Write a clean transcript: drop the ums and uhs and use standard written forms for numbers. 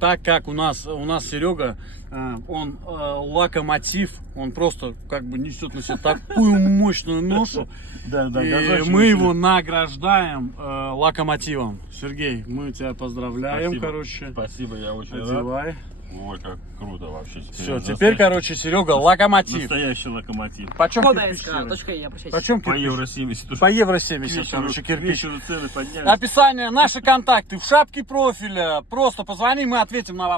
Так как у нас Серега, он локомотив, он просто как бы несет на себе такую мощную ношу. Да, И мы его награждаем локомотивом. Сергей, мы тебя поздравляем, Спасибо. короче. Спасибо, я очень рад. Одевай. Ой, как круто вообще. Все, теперь, короче, Серега локомотив. Настоящий локомотив. Почем Кода кирпич, Серега? СК.ей, обращайтесь. Почем По кирпич? евро 70. По евро К 70, вечеру- короче, к кирпич. вечеру цены подняли. Описание, наши контакты в шапке профиля. Просто позвони, мы ответим на вопрос.